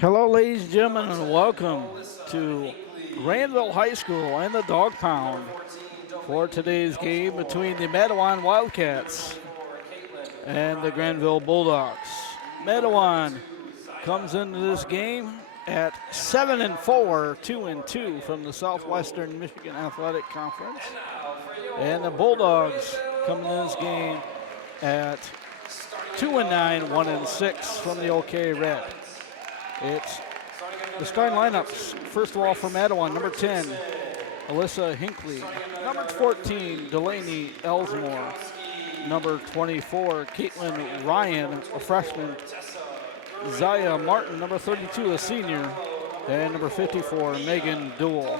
Hello, ladies and gentlemen, and welcome to Grandville High School and the Dog Pound for today's game between the Mattawan Wildcats and the Grandville Bulldogs. Mattawan comes into this game at 7-4, 2-2 from the Southwestern Michigan Athletic Conference, and the Bulldogs come into this game at 2-9, 1-6 from the OK Red. It's the starting lineups. First of all, for Mattawan, number 10, Alyssa Hinckley. Number 14, Delaney Elsmore. Number 24, Caitlin Ryan, a freshman. Zaya Martin, number 32, a senior. And number 54, Megan Duell,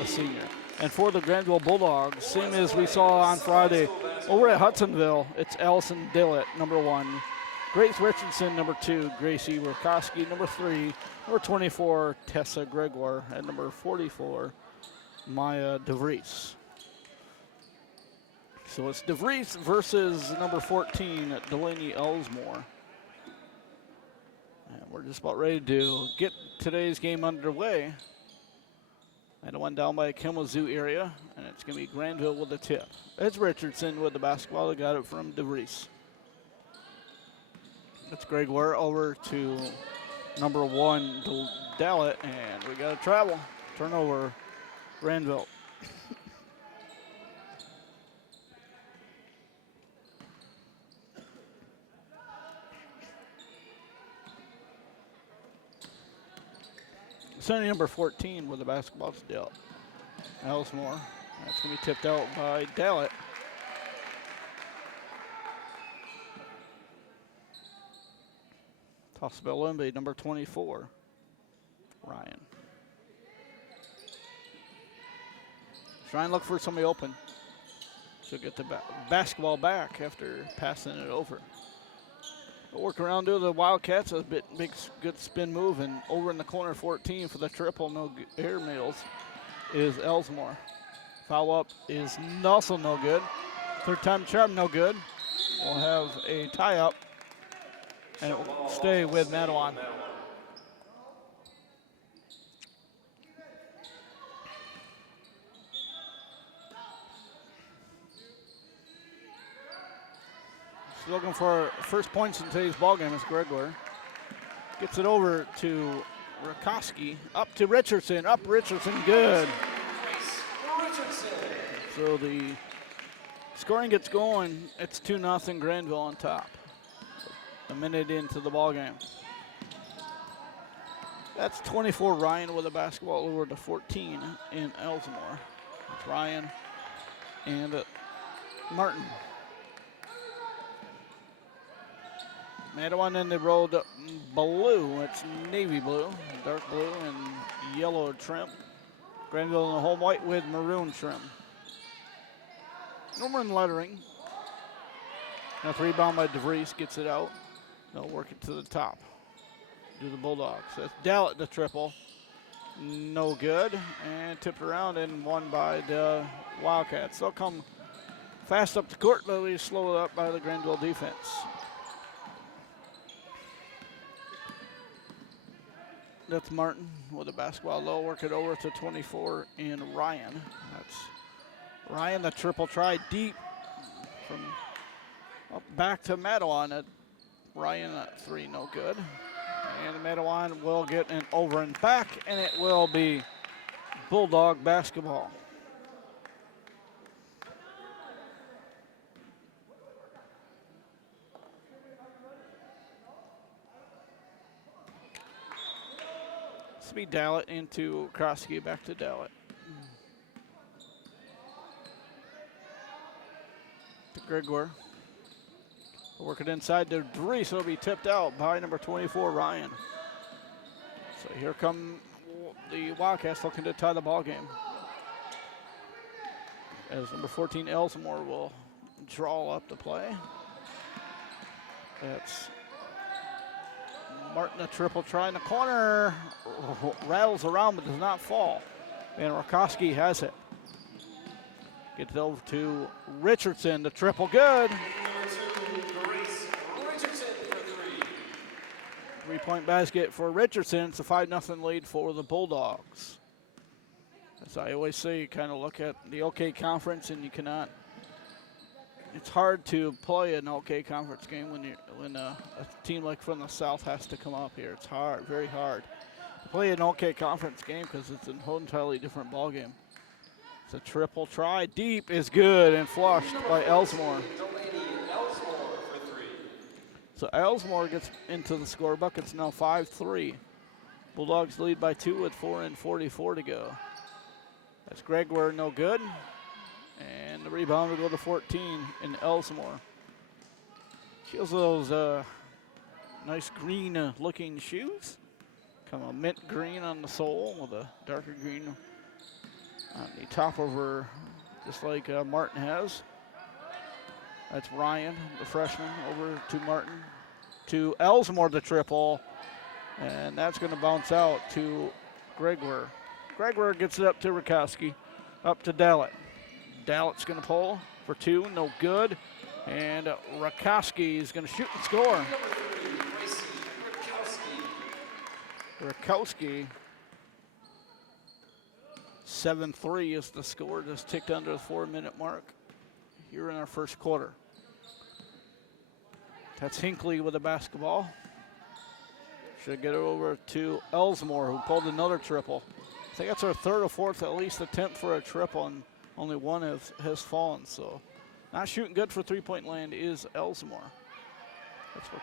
a senior. And for the Grandville Bulldogs, same as we saw on Friday, over at Hudsonville, it's Allison Dillett, number 1. Grace Richardson, number 2. Gracie Rokoski, number 3. Number 24, Tessa Gregoire. And number 44, Maya DeVries. So it's DeVries versus number 14, Delaney Elsmore. And we're just about ready to get today's game underway. And one down by Kalamazoo area, and it's going to be Grandville with the tip. It's Richardson with the basketball. They got it from DeVries. It's Gregoire over to number 1, Dallett, and we got to travel. Turnover, Grandville. Sending number 14 with the basketball still. Elsmore. That's going to be tipped out by Dallett. Toss Limby, number 24, Ryan. Trying to look for somebody open. She'll get the basketball back after passing it over. Work around to the Wildcats, a big good spin move, and over in the corner 14 for the triple, no air mails, is Elsmore. Foul up is also no good. Third time charm, no good. We'll have a tie up. And it will stay with Mattawan. She's looking for first points in today's ballgame is Gregoire. Gets it over to Rakoski. Up to Richardson. Up Richardson. Good. So the scoring gets going. It's 2-0 Grandville on top. A minute into the ball game. That's 24 Ryan with a basketball over to 14 in Elsmore. It's Ryan and Martin. Mattawan in the road blue. It's navy blue, dark blue and yellow trim. Grandville in the home white with maroon trim. Norman lettering. Now rebound by DeVries, gets it out. They'll work it to the top. Do the Bulldogs. That's Dallett the triple. No good. And tipped around and won by the Wildcats. They'll come fast up the court, but we slow it up by the Grandville defense. That's Martin with the basketball. They'll work it over to 24 in Ryan. That's Ryan, the triple try deep from up back to Mattawan at Ryan at 3, no good. And Mattawan will get an over and back, and it will be Bulldog basketball. This will be Dallett into Krosky, back to Dallett. To Gregoire. Work it inside to DeVries, so it'll be tipped out by number 24, Ryan. So here come the Wildcats looking to tie the ball game. As number 14, Elsmore will draw up the play. That's Martin, a triple try in the corner. Rattles around but does not fall. And Rakoski has it. Gets it over to Richardson, the triple good. Three-point basket for Richardson. It's a 5-0 lead for the Bulldogs. As I always say, you kind of look at the OK Conference, and you cannot. It's hard to play an OK Conference game when a team like from the South has to come up here. It's hard, very hard to play an OK Conference game because it's an entirely different ball game. It's a triple try. Deep is good and flushed by Elsmore. So Elsmore gets into the scorebook. It's now 5-3. Bulldogs lead by 2 with 4:44 to go. That's Gregoire, no good. And the rebound will go to 14 in Elsmore. She has those nice green looking shoes. Kind of a mint green on the sole with a darker green on the top of her, just like Martin has. That's Ryan, the freshman, over to Martin. To Elsmore, the triple. And that's going to bounce out to Gregoire. Gregoire gets it up to Rakowski. Up to Dallett. Dallett's going to pull for 2, no good. And Rakowski is going to shoot and score. Rakowski, 7-3 is the score, just ticked under the 4-minute mark here in our first quarter. That's Hinckley with the basketball. Should get it over to Elsmore, who pulled another triple. I think that's our third or fourth, at least, attempt for a triple, and only one has fallen. So not shooting good for three-point land is Elsmore. That's what.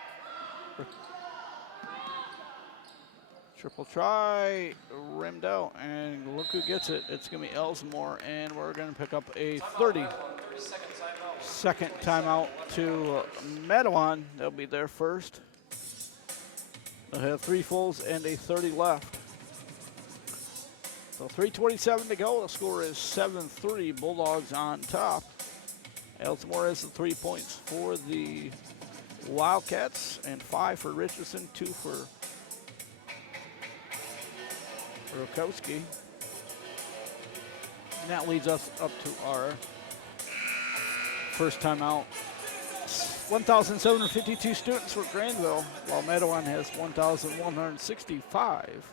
Triple try, rimmed out, and look who gets it. It's going to be Elsmore, and we're going to pick up a 30-second timeout to Mattawan. They'll be there first. They'll have 3 fulls and a 30 left. So 3:27 to go. The score is 7-3. Bulldogs on top. Elsmore has the 3 points for the Wildcats, and 5 for Richardson, 2 for Rakowski. And that leads us up to our first timeout. 1,752 students for Grandville, while Mattawan has 1,165.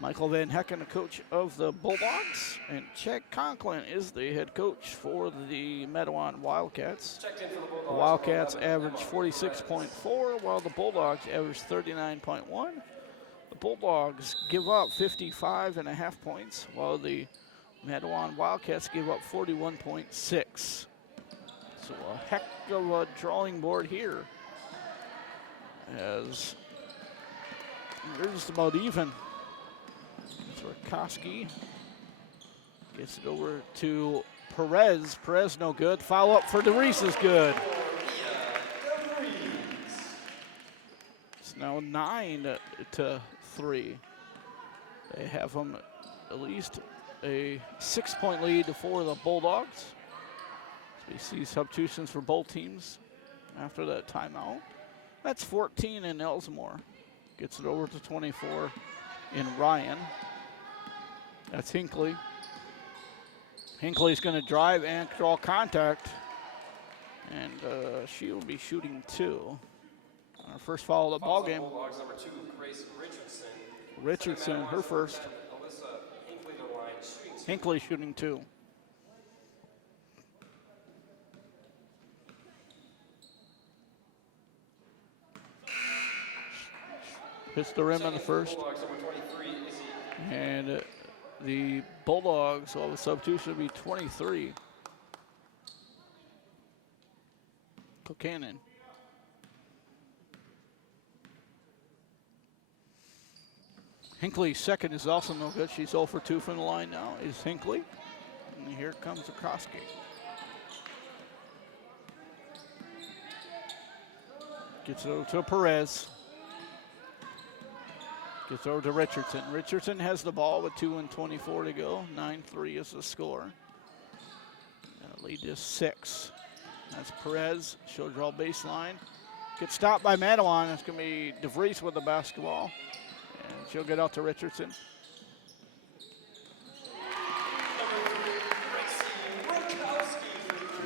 Michael Van Hecken, the coach of the Bulldogs, and Chad Conklin is the head coach for the Mattawan Wildcats. The Wildcats average 46.4, while the Bulldogs average 39.1. The Bulldogs give up 55.5 points, while the Mattawan Wildcats give up 41.6. So a heck of a drawing board here, as they're just about even. Rakowski gets it over to Perez. Perez no good. Foul up for DeReese is good. It's now 9-3. They have them at least a 6-point lead for the Bulldogs. We see substitutions for both teams after that timeout. That's 14 in Elsmore. Gets it over to 24 in Ryan. That's Hinckley. Hinckley's going to drive and draw contact. And she will be shooting 2. Our first foul of the ball game. Bulldogs, number 2, Grace Richardson. Richardson, her first. Hinckley shooting 2. Hits the rim on the first. And the Bulldogs, well, the substitution will be 23. Kokanen. Hinckley's second is also no good. She's 0 for 2 from the line now, is Hinckley. And here comes Akowski. Gets it over to Perez. Gets over to Richardson. Richardson has the ball with 2:24 to go. 9-3 is the score. And the lead is 6. That's Perez. She'll draw baseline. Gets stopped by Mattawan. It's going to be DeVries with the basketball. And she'll get out to Richardson.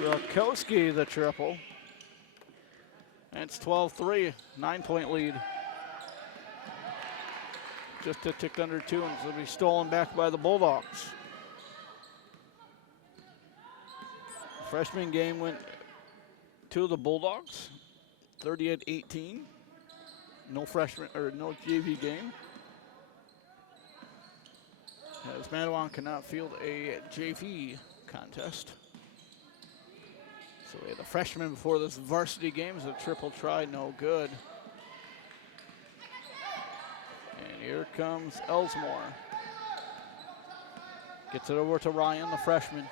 Rakowski the triple. And it's 12-3. 9-point lead just a tick under 2, and it'll be stolen back by the Bulldogs. Freshman game went to the Bulldogs, 38-18. No freshman or no JV game, as Mattawan cannot field a JV contest. So we had a freshman before this varsity game. Is a triple try, no good. And here comes Elsmore. Gets it over to Ryan, the freshman.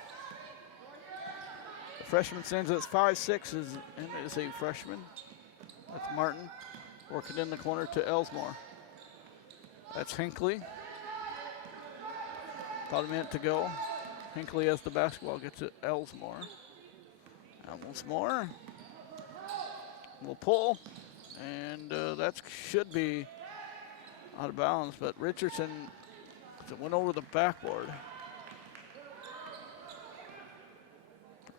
The freshman sends it 5'6", and is a freshman. That's Martin. Working in the corner to Elsmore. That's Hinckley. About a minute to go. Hinckley has the basketball, gets it Elsmore. Elsmore will pull, and that should be out of bounds, but Richardson, it went over the backboard.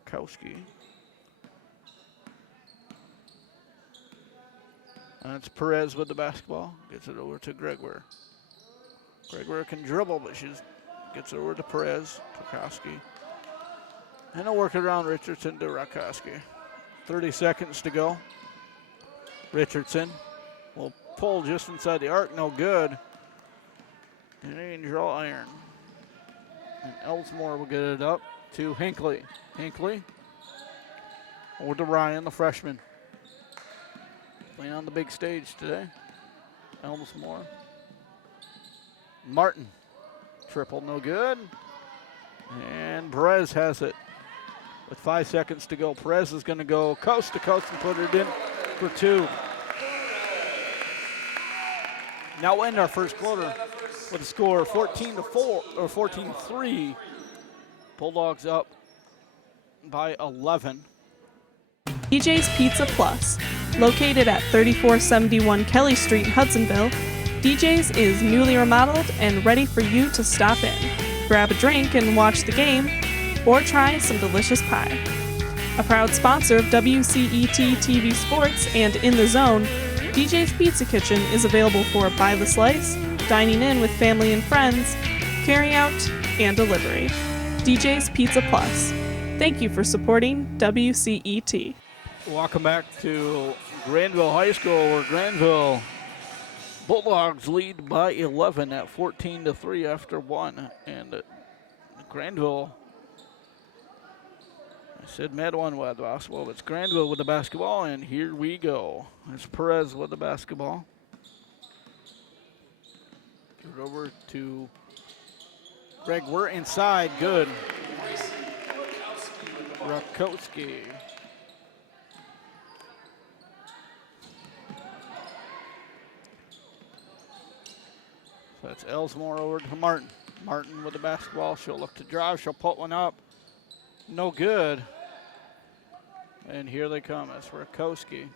Kowski. And it's Perez with the basketball. Gets it over to Gregor. Gregor can dribble, but she gets it over to Perez. Kowski. And a work around Richardson to Rakowski. 30 seconds to go. Richardson will pull just inside the arc. No good. And he can draw iron. And Elsmore will get it up to Hinckley. Hinckley over to Ryan, the freshman. Playing on the big stage today. Elsmore. Martin. Triple, no good. And Perez has it. With 5 seconds to go, Perez is going to go coast to coast and put it in for 2. Now we'll end our first quarter with a score 14-4 or 14-3. Bulldogs up by 11. DJ's Pizza Plus, located at 3471 Kelly Street, Hudsonville. DJ's is newly remodeled and ready for you to stop in. Grab a drink and watch the game, or try some delicious pie. A proud sponsor of WCET TV Sports and In the Zone, DJ's Pizza Kitchen is available for by the slice, dining in with family and friends, carry out, and delivery. DJ's Pizza Plus. Thank you for supporting WCET. Welcome back to Grandville High School, where Grandville Bulldogs lead by 11 at 14-3 after 1. And Grandville, I said Mattawan with the basketball, but it's Grandville with the basketball, and here we go. It's Perez with the basketball. Give it over to Greg. We're inside. Good. Rakowski. So that's Elsmore over to Martin. Martin with the basketball. She'll look to drive. She'll put one up. No good. And here they come. That's Rakowski.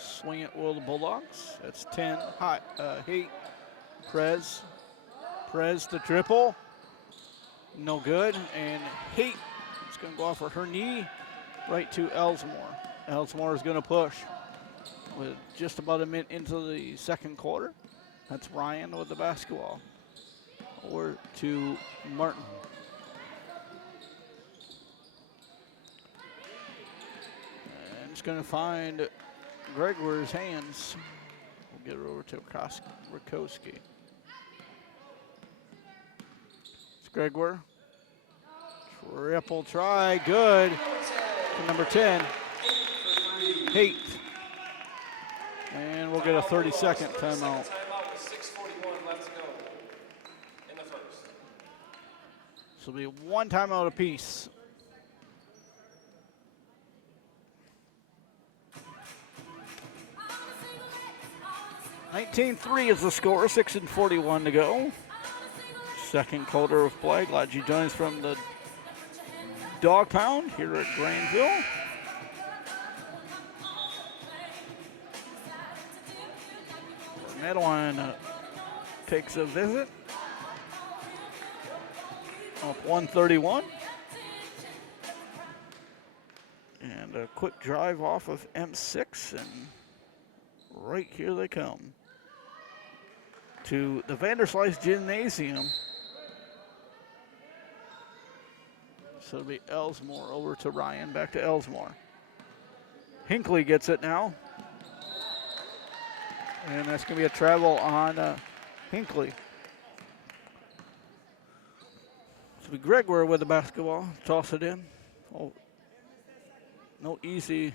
Swing it will the Bulldogs. That's 10. Haight. Prez. Prez the triple. No good. And Haight is going to go off for her knee right to Elsmore. Elsmore is going to push with just about a minute into the second quarter. That's Ryan with the basketball. Over to Martin. And it's going to find Gregor's hands. We'll get it over to Rakowski. It's Gregor. Triple try, good. To number 10. Haight. And we'll get a 30-second timeout. Timeout with 6:41 left to go in the first. This will be one timeout apiece. (19-3) is the score, 6:41 to go. Second quarter of play. Glad you joined us from the Dog Pound here at Grandville. Mattawan takes a visit. Up 131. And And a quick drive off of M6, and right here they come to the Vanderslice Gymnasium. So it'll be Elsmore over to Ryan, back to Elsmore. Hinckley gets it now. And that's going to be a travel on Hinckley. So it'll be Gregoire with the basketball. Toss it in. Oh, no easy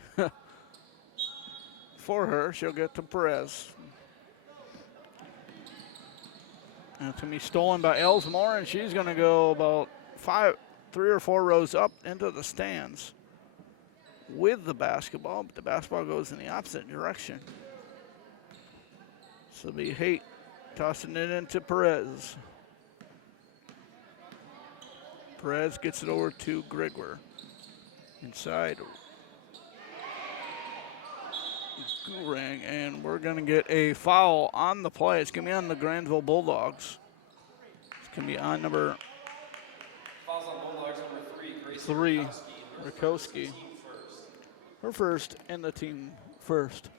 for her. She'll get to Perez. And it's going to be stolen by Elsmore, and she's going to go about 3 or 4 rows up into the stands with the basketball, but the basketball goes in the opposite direction. So it'll be Haight tossing it into Perez. Perez gets it over to Gregoire. Inside. Gurang, and we're going to get a foul on the play. It's going to be on the Grandville Bulldogs. It's going to be on number Fouls on Bulldogs number 3, three, Rakowski. Her first and the team first.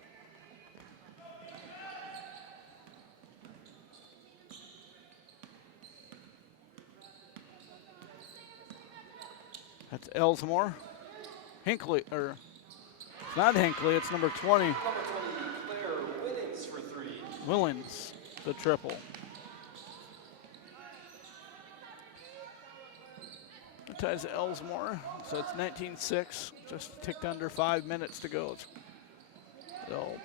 That's Elsmore. Hinckley, or it's not Hinckley, it's number 20. Number 20, Claire Winnings for 3. Willens, the triple. That ties Elsmore, so it's 19-6, just ticked under 5 minutes to go. They'll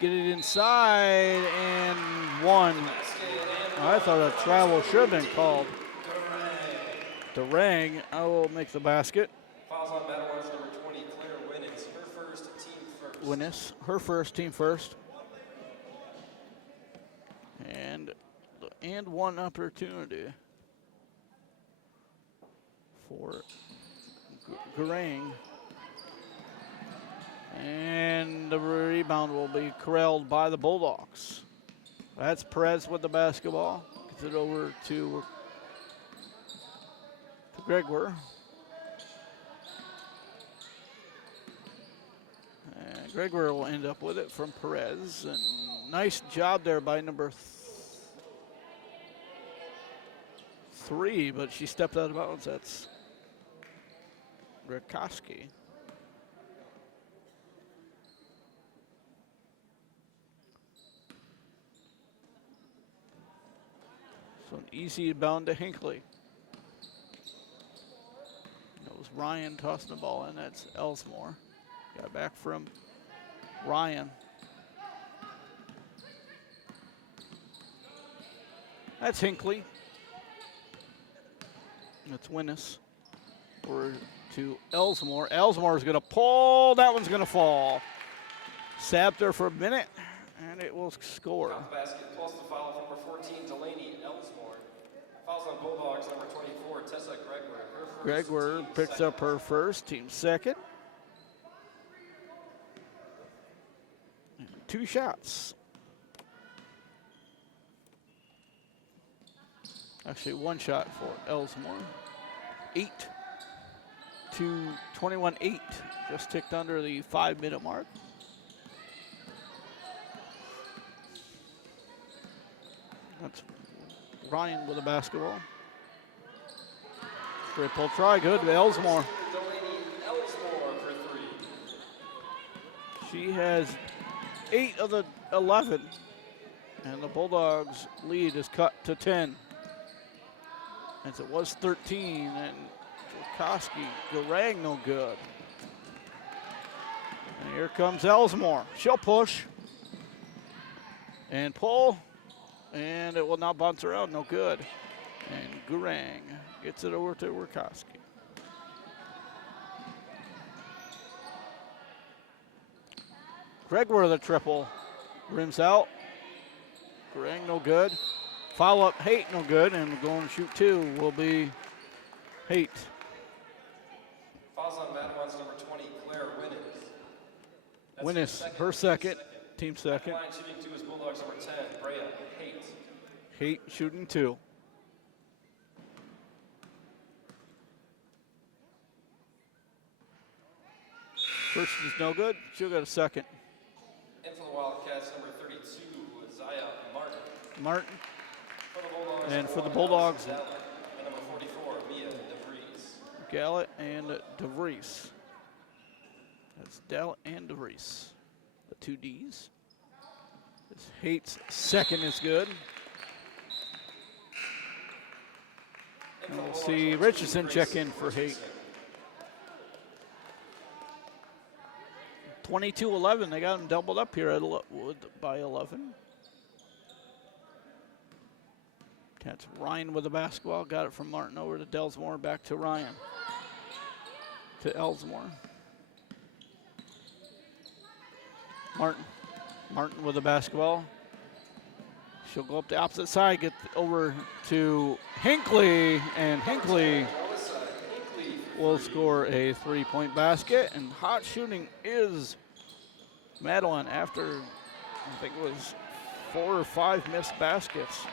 get it inside and one. I thought a travel should have been called. Durang, I will make the basket. Fouls on Mattawan's number 20, Claire Winnings, her first, team first. Winnis, her first, team first. And one opportunity for Gurang. And the rebound will be corralled by the Bulldogs. That's Perez with the basketball. Gets it over to Gregoire. And Gregoire will end up with it from Perez. And nice job there by number 3, but she stepped out of bounds. That's Rakowski. So an easy bound to Hinckley. That was Ryan tossing the ball in. That's Elsmore. Got it back from Ryan. That's Hinckley. That's Winnis. Over to Elsmore. Elsmore is going to pull. That one's going to fall. Sapped her for a minute, and it will score. Off the basket, plus the foul from number 14, Delaney Elsmore. Fouls on Bulldogs number 24, Tessa Gregoire. Her first, Gregoire team picks second. up her first, team second. And 2 shots. Actually, 1 shot for Elsmore. 8 to 21-8. Just ticked under the 5-minute mark. That's Ryan with the basketball. Triple try, good to Elsmore. Delaney Elsmore for 3. She has 8 of the 11. And the Bulldogs' lead is cut to 10. As it was 13, and Jokoski, Gurang no good. And here comes Elsmore. She'll push and pull, and it will not bounce around, no good. And Gurang gets it over to Jokoski. Gregoire the triple, rims out. Gurang no good. Foul up Haight, no good, and going to shoot 2 will be Haight. Fouls on Mattawan's number 20, Claire Winnings. Winnis, her second, team second. Line shooting 2 is Bulldogs number 10, Brea Haight. Haight shooting 2. First is no good. She'll get a second. And for the Wildcats, number 32, Zaya Martin. Martin. For the Bulldogs, And for the number Bulldogs, Gallet. And number 44, Mia DeVries. Gallet and DeVries. That's Gallet and DeVries. The two Ds. This Hate's second is good. And we'll see Richardson check in for Haight. 22-11. They got him doubled up here by 11. That's Ryan with the basketball. Got it from Martin over to Delsmore. Back to Ryan. To Elsmore. Martin with the basketball. She'll go up the opposite side, get over to Hinckley, and Hinckley will score a three-point basket. And hot shooting is Mattawan after, I think it was 4 or 5 missed baskets.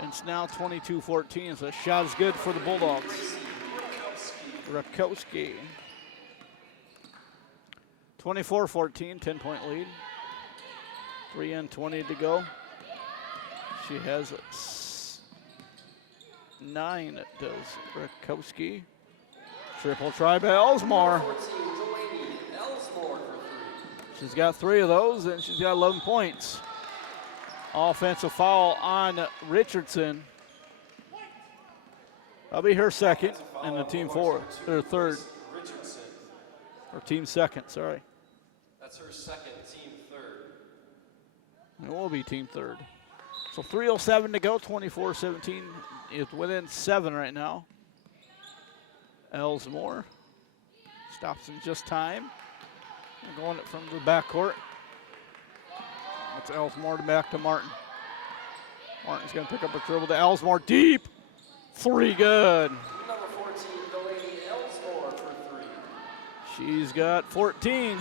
And it's now 22-14, so the shot is good for the Bulldogs. Rakowski. 24-14, 10-point lead. 3:20 to go. She has 9, does Rakowski. Triple try by Elsmore. She's got 3 of those, and she's got 11 points. Offensive foul on Richardson. That'll be her second, and the team third. Or team second, sorry. That's her second, team third. It will be team third. So 3:07 to go, 24-17. It's within 7 right now. Elsmore stops in just time. They're going it from the backcourt. It's Elsmore back to Martin. Martin's going to pick up a dribble to Elsmore. Deep. 3 good. Number 14, Delaney Elsmore for 3. She's got 14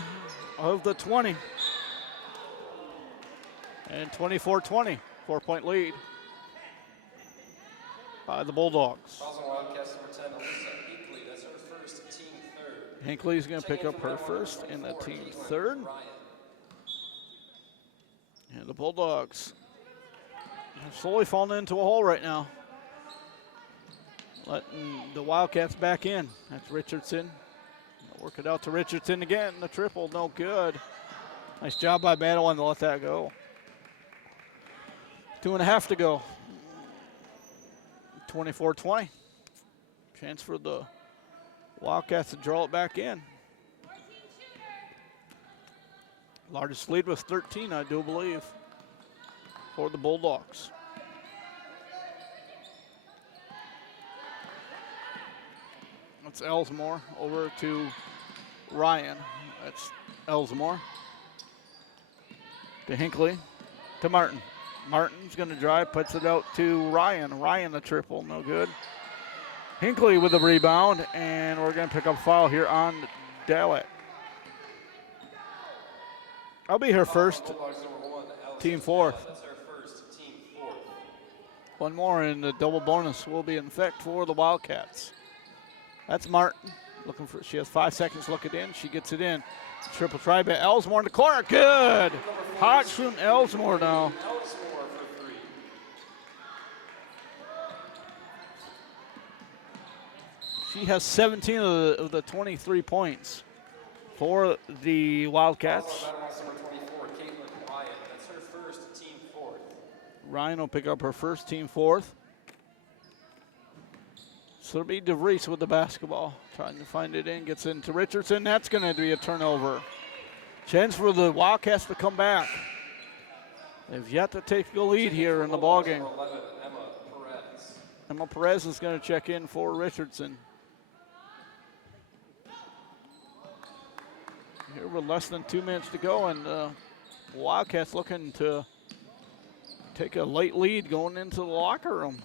of the 20. And 24-20. 4-point lead by the Bulldogs. Fouls on Wildcats, number 10, Alyssa Hinckley. That's her first, team third. Hinckley's going to pick up her first and the team third. And the Bulldogs are slowly falling into a hole right now. Letting the Wildcats back in. That's Richardson. They'll work it out to Richardson again. The triple, no good. Nice job by Mattawan to let that go. 2.5 to go. 24-20. Chance for the Wildcats to draw it back in. Largest lead was 13, I do believe, for the Bulldogs. That's Elsmore over to Ryan. That's Elsmore. To Hinckley. To Martin. Martin's going to drive, puts it out to Ryan. Ryan the triple, no good. Hinckley with the rebound, and we're going to pick up a foul here on Dallett. I'll be her first. Team fourth. That's her first, team fourth. One more, and the double bonus will be in effect for the Wildcats. That's Martin. Looking for. She has 5 seconds to look it in. She gets it in. Triple try by Elsmore in the corner. Good. Hot shooting Elsmore now. She has 17 of the 23 points for the Wildcats. That's her first, team fourth. Ryan will pick up her first, team fourth. So it'll be DeVries with the basketball. Trying to find it in, gets into Richardson. That's going to be a turnover. Chance for the Wildcats to come back. They've yet to take the lead here in the ballgame. 11, Emma Perez. Emma Perez is going to check in for Richardson. Here with less than 2 minutes to go, and Wildcats looking to take a late lead going into the locker room.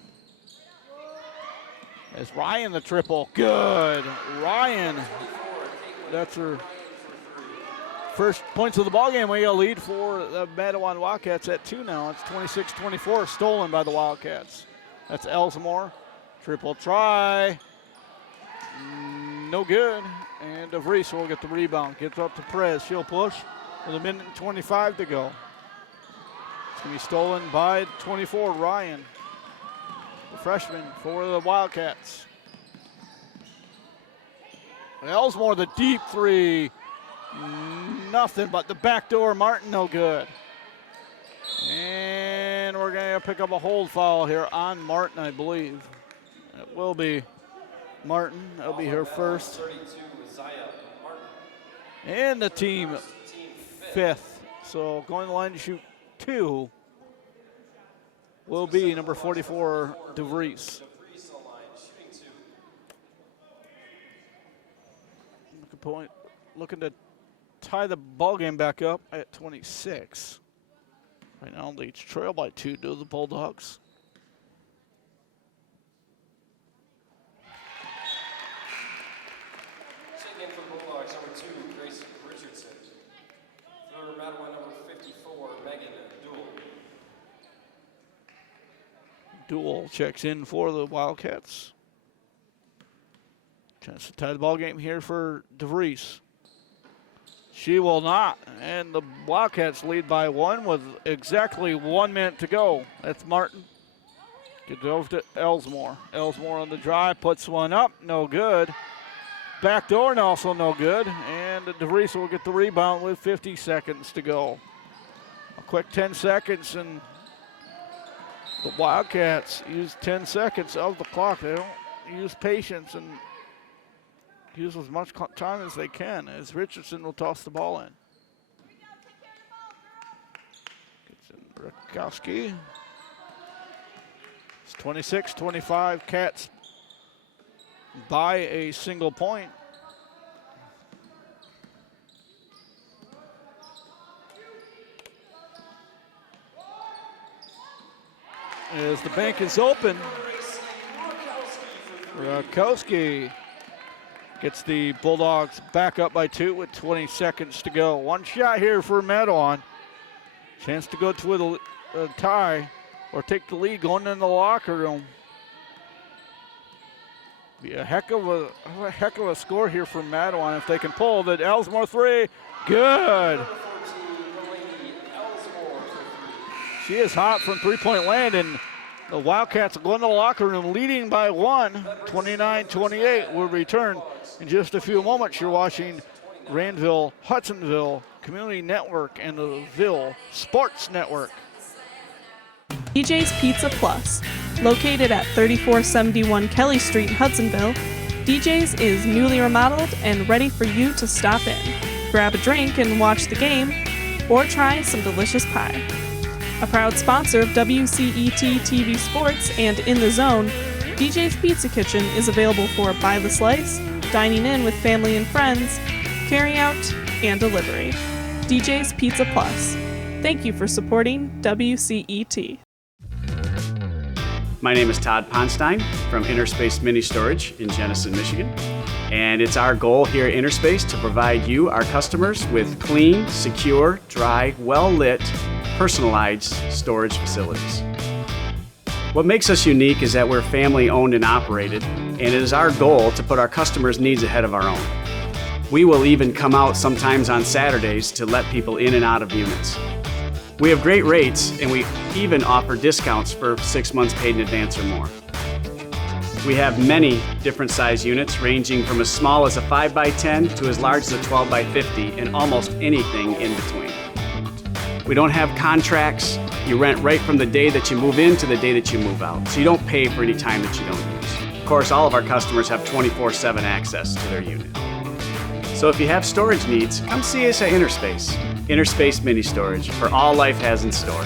As Ryan the triple, good. Ryan, that's her first points of the ballgame. We got a lead for the Mattawan Wildcats at 2 now. It's 26-24, stolen by the Wildcats. That's Elsmore, triple try, no good. And DeVries will get the rebound. Gets up to Perez. She'll push with 1:25 to go. It's going to be stolen by 24, Ryan, the freshman for the Wildcats. Ellsmore, the deep three. Nothing but the backdoor. Martin, no good. And we're going to pick up a hold foul here on Martin, I believe. It will be Martin. That'll be her first. And the team fifth. So going to the line to shoot 2 will be number 44, DeVries. Looking to tie the ball game back up at 26. Right now, leads trail by 2 to the Bulldogs. Checking in for the Bulldogs, number 2, Grace Richardson. For Mattawan, number 54, Megan Duell. Duell checks in for the Wildcats. Chance to tie the ball game here for DeVries. She will not, and the Wildcats lead by 1 with exactly 1 minute to go. That's Martin. Gets over to Ellsmore. Ellsmore on the drive, puts one up, no good. Backdoor and also no good, and DeVries will get the rebound with 50 seconds to go. A quick 10 seconds, and the Wildcats use 10 seconds of the clock. They don't use patience and use as much time as they can, as Richardson will toss the ball in. Gets in Rakowski. It's 26-25, Cats by a single point. As the bank is open, Rakowski gets the Bulldogs back up by 2 with 20 seconds to go. One shot here for Mattawan. Chance to go to a tie or take the lead going in the locker room. Be a heck of a score here for Mattawan if they can pull that. Ellsmore 3, good. She is hot from three-point land, and the Wildcats go in the locker room leading by 1, 29-28. We'll return in just a few moments. You're watching Grandville, Hudsonville Community Network and the Ville Sports Network. DJ's Pizza Plus. Located at 3471 Kelly Street, Hudsonville, DJ's is newly remodeled and ready for you to stop in. Grab a drink and watch the game, or try some delicious pie. A proud sponsor of WCET TV Sports and In the Zone, DJ's Pizza Kitchen is available for by the slice, dining in with family and friends, carry out, and delivery. DJ's Pizza Plus. Thank you for supporting WCET. My name is Todd Ponstein from Interspace Mini Storage in Jenison, Michigan. And it's our goal here at Interspace to provide you, our customers, with clean, secure, dry, well-lit, personalized storage facilities. What makes us unique is that we're family owned and operated, and it is our goal to put our customers' needs ahead of our own. We will even come out sometimes on Saturdays to let people in and out of units. We have great rates, and we even offer discounts for 6 months paid in advance or more. We have many different size units ranging from as small as a 5x10 to as large as a 12x50 and almost anything in between. We don't have contracts. You rent right from the day that you move in to the day that you move out, so you don't pay for any time that you don't use. Of course, all of our customers have 24/7 access to their unit. So if you have storage needs, come see us at Interspace. Interspace Mini Storage, for all life has in store.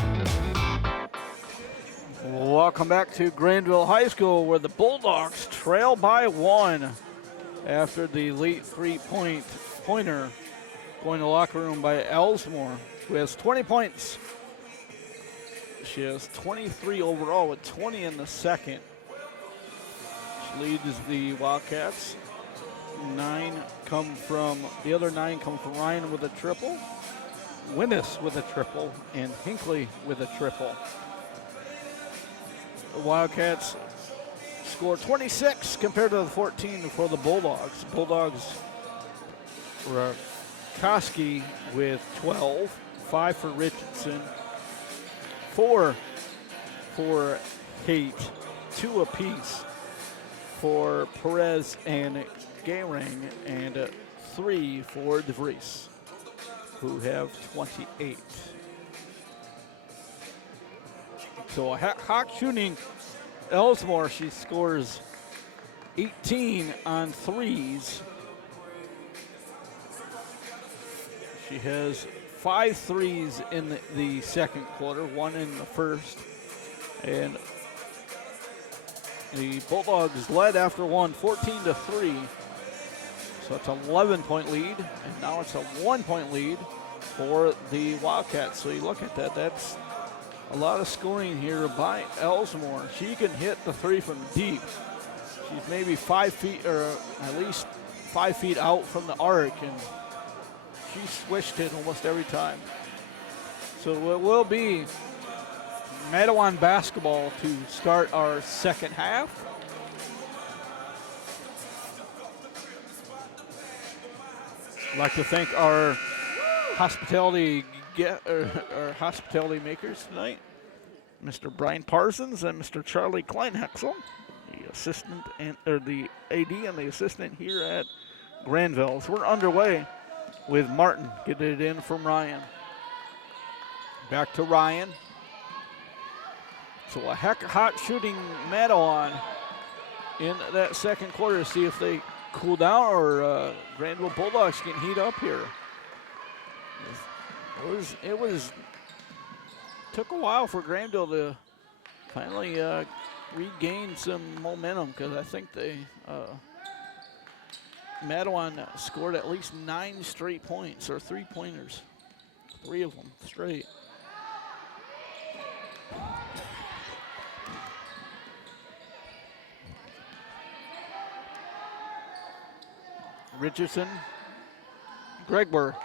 Welcome back to Grandville High School, where the Bulldogs trail by 1 after the late three-pointer going to the locker room by Ellsmore, who has 20 points. She has 23 overall with 20 in the second. She leads the Wildcats. The other 9 come from Ryan with a triple, Winnis with a triple, and Hinckley with a triple. The Wildcats scored 26 compared to the 14 for the Bulldogs. Bulldogs Koski with 12, 5 for Richardson, 4 for Haight, 2 apiece for Perez and Gehring, and 3 for DeVries, who have 28. So a hot shooting Elsmore, she scores 18 on threes. She has 5 threes in the second quarter, 1 in the first. And the Bulldogs led after 1, 14-3. So it's an 11-point lead, and now it's a 1-point lead for the Wildcats. So you look at that, that's a lot of scoring here by Elsmore. She can hit the 3 from deep. She's maybe 5 feet, or at least 5 feet out from the arc, and she swished it almost every time. So it will be Mattawan basketball to start our second half. I'd like to thank our hospitality makers tonight, Mr. Brian Parsons and Mr. Charlie Kleinhexel, the assistant the AD and the assistant here at Grandville. So we're underway with Martin getting it in from Ryan. Back to Ryan. So a hot shooting Mattawan in that second quarter to see if they cool down or Grandville Bulldogs can heat up here. It took a while for Grandville to finally regain some momentum, because I think they Mattawan scored at least 9 straight points, or 3-pointers, 3 of them straight. Richardson, Gregber.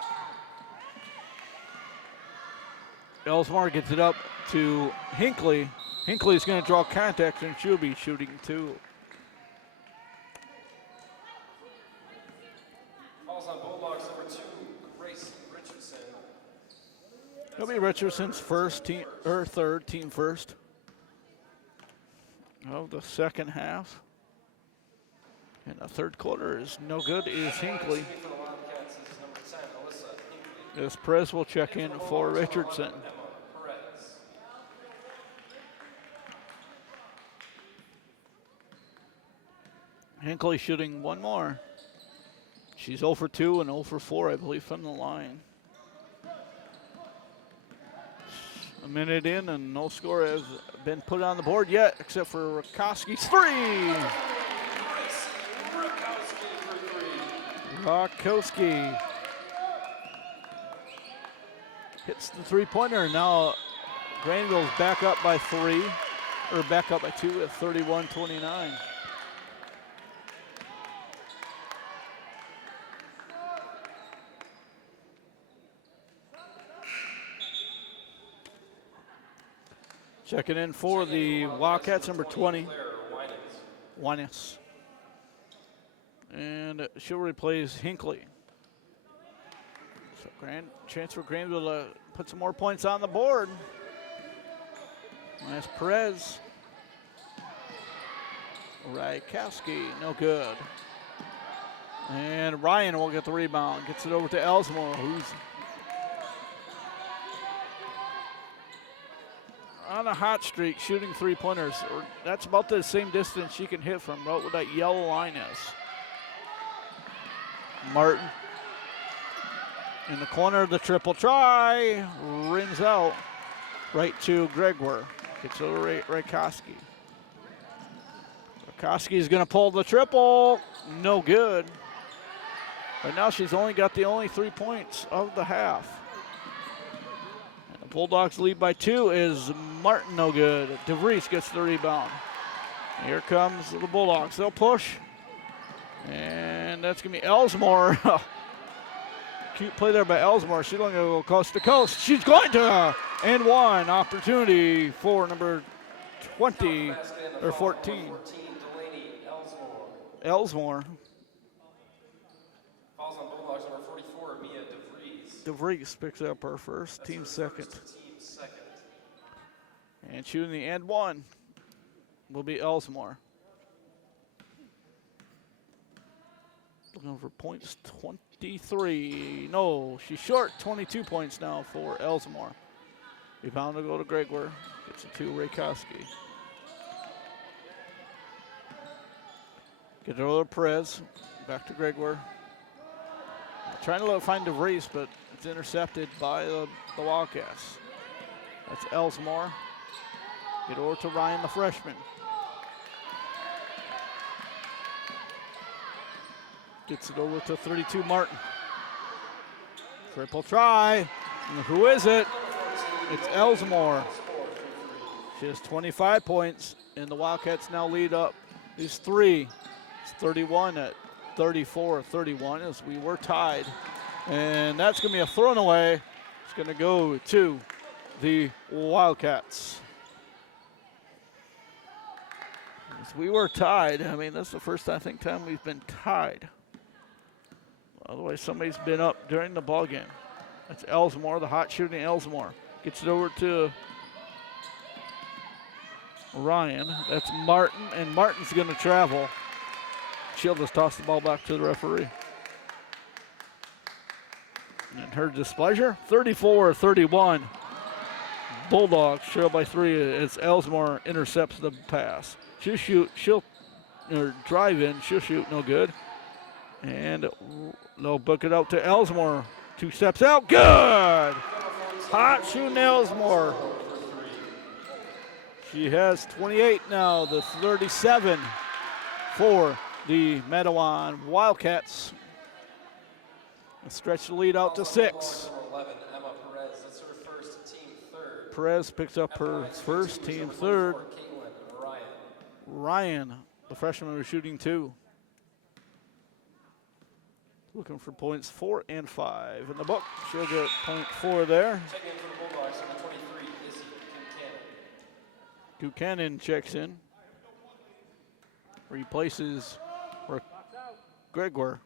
Elsmore gets it up to Hinckley. Hinckley's going to draw contact, and she'll be shooting 2. Falls on Bulldogs number 2, Grace Richardson. It'll be Richardson's first team, or third team first of the second half. And the third quarter is no good, is Hinckley. As Perez will check in for Richardson. Hinckley shooting 1 more. She's 0 for 2 and 0 for 4, I believe, from the line. A minute in and no score has been put on the board yet, except for Rakoski's 3. Rakoski hits the 3-pointer. Now Grandville's back up by 3, or back up by 2 at 31-29. Checking in for the Wildcats, number 20, Winans. And she'll replace Hinckley. So chance for Grandville to put some more points on the board. That's Perez. Rykowski, no good. And Ryan will get the rebound. Gets it over to Elsmore, who's on a hot streak, shooting 3-pointers. That's about the same distance she can hit from, about what that yellow line is. Martin in the corner of the triple try, rings out right to Gregor. Gets over Rykowski. Rykowski is going to pull the triple, no good. Right now she's only got the only 3 points of the half. And the Bulldogs lead by 2 is Martin, no good. DeVries gets the rebound. Here comes the Bulldogs, they'll push. And that's going to be Elsmore. Cute play there by Elsmore. She's going to go coast to coast. She's going to and 1 opportunity for number 20 or 14. Elsmore. Falls on Bulldogs number DeVries picks up her first, team second. And shooting the and one will be Elsmore. Looking for points, 23. No, she's short, 22 points now for Elsmore. Rebound to go to Gregor. Gets it to Rakowski. Get it over to Perez. Back to Gregor. Trying to find DeVries, but it's intercepted by the Wildcats. That's Elsmore. Get over to Ryan, the freshman. Gets it over to 32 Martin. Triple try. And who is it? It's Elsmore. She has 25 points, and the Wildcats now lead up. These three. It's 31 at 34-31 as we were tied. And that's going to be a thrown away. It's going to go to the Wildcats. As we were tied. I mean, that's the first, I think, time we've been tied. Otherwise, somebody's been up during the ball game. That's Elsmore, the hot shooting Elsmore. Gets it over to Ryan. That's Martin, and Martin's going to travel. She'll just toss the ball back to the referee. And her displeasure, 34-31. Bulldogs trail by 3 as Elsmore intercepts the pass. She'll drive in, she'll shoot, no good. And they'll book it out to Elsmore. 2 steps out, good! Hot shooting Elsmore. She has 28 now, the 37 for the Mattawan Wildcats. And stretch the lead out to 6. 11, Emma Perez, that's her first, team third. Perez picks up her first, team third. Caitlin Ryan. Ryan, the freshman, was shooting 2. Looking for points 4 and 5 in the book. She'll get point 4 there. Checking in for the Bulldogs, number 23, Izzy Buchanan. Buchanan checks in. Replaces Gregor.